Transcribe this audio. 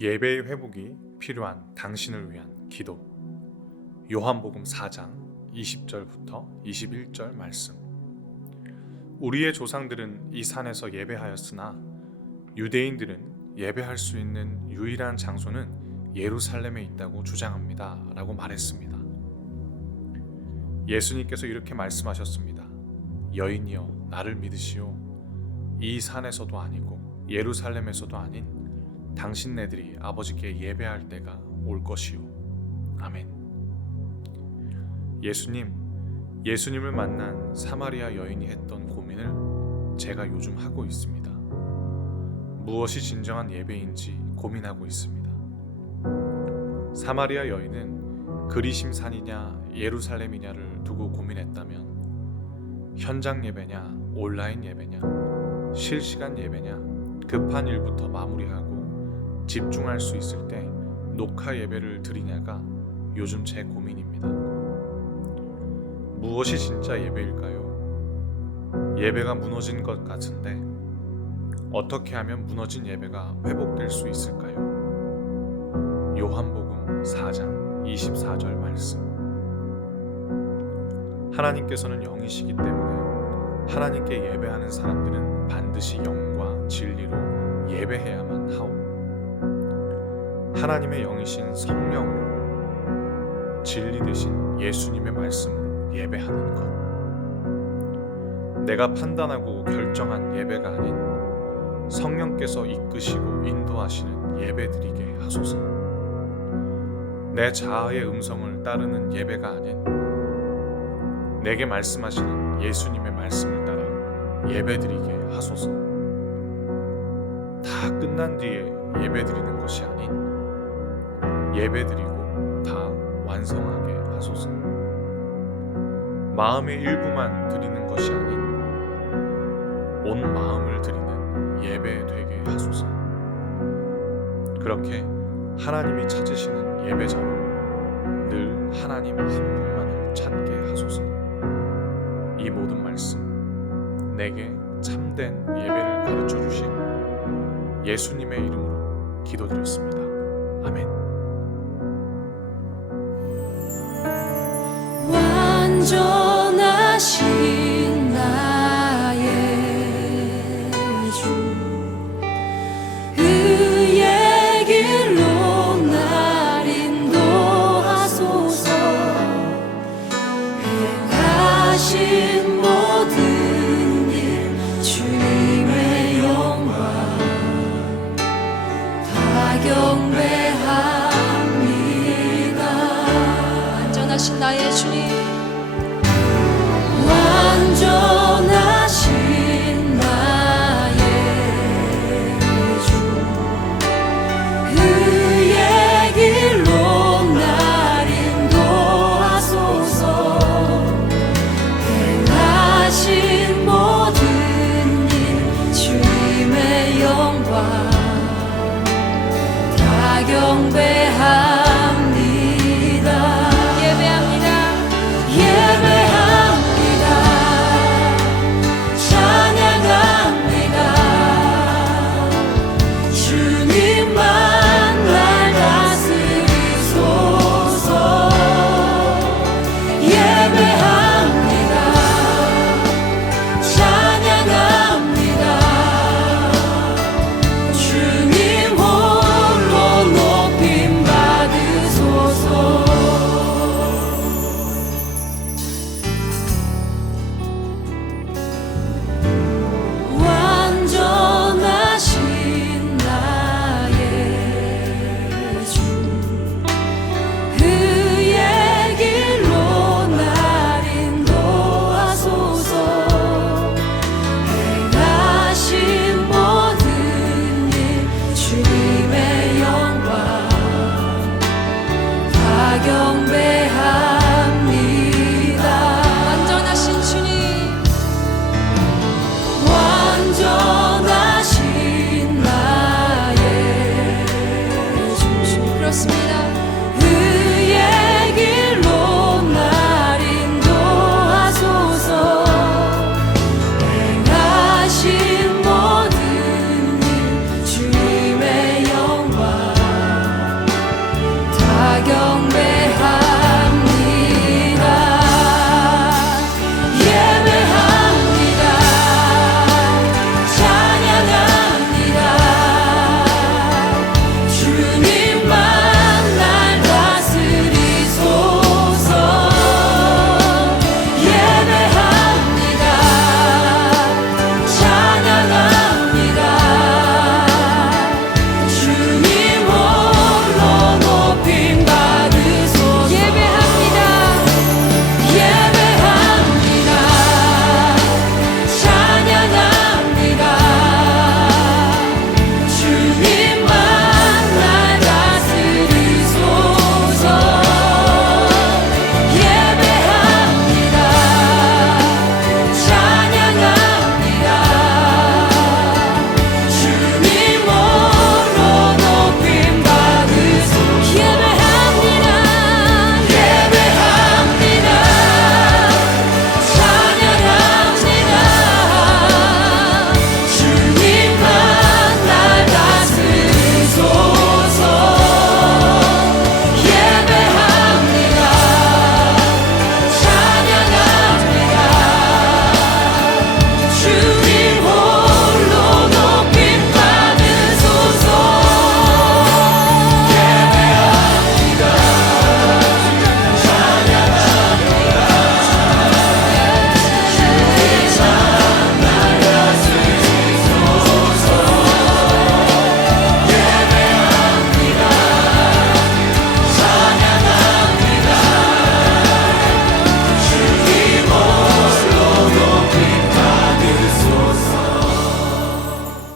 예배의 회복이 필요한 당신을 위한 기도. 요한복음 4장 20절부터 21절 말씀. 우리의 조상들은 이 산에서 예배하였으나 유대인들은 예배할 수 있는 유일한 장소는 예루살렘에 있다고 주장합니다. 라고 말했습니다. 예수님께서 이렇게 말씀하셨습니다. 여인이여 나를 믿으시오. 이 산에서도 아니고 예루살렘에서도 아닌 당신네들이 아버지께 예배할 때가 올 것이요. 아멘. 예수님, 예수님을 만난 사마리아 여인이 했던 고민을 제가 요즘 하고 있습니다. 무엇이 진정한 예배인지 고민하고 있습니다. 사마리아 여인은 그리심 산이냐 예루살렘이냐를 두고 고민했다면 현장 예배냐 온라인 예배냐 실시간 예배냐 급한 일부터 마무리하고 집중할 수 있을 때 녹화 예배를 드리냐가 요즘 제 고민입니다. 무엇이 진짜 예배일까요? 예배가 무너진 것 같은데 어떻게 하면 무너진 예배가 회복될 수 있을까요? 요한복음 4장 24절 말씀. 하나님께서는 영이시기 때문에 하나님께 예배하는 사람들은 반드시 영과 진리로 예배해야만 하오. 하나님의 영이신 성령으로 진리 대신 예수님의 말씀으로 예배하는 것. 내가 판단하고 결정한 예배가 아닌 성령께서 이끄시고 인도하시는 예배드리게 하소서. 내 자아의 음성을 따르는 예배가 아닌 내게 말씀하시는 예수님의 말씀을 따라 예배드리게 하소서. 다 끝난 뒤에 예배드리는 것이 아닌 예배드리고 다 완성하게 하소서. 마음의 일부만 드리는 것이 아닌 온 마음을 드리는 예배 되게 하소서. 그렇게 하나님이 찾으시는 예배자로 늘 하나님 한 분만을 찾게 하소서. 이 모든 말씀 내게 참된 예배를 가르쳐 주신 예수님의 이름으로 기도드렸습니다. 아멘. 완전하신 나의 주. 의의 길로 날 인도하소서. 행하신 모든 일 주님의 영광 다 경배합니다. 완전하신 나의 주님 다경 without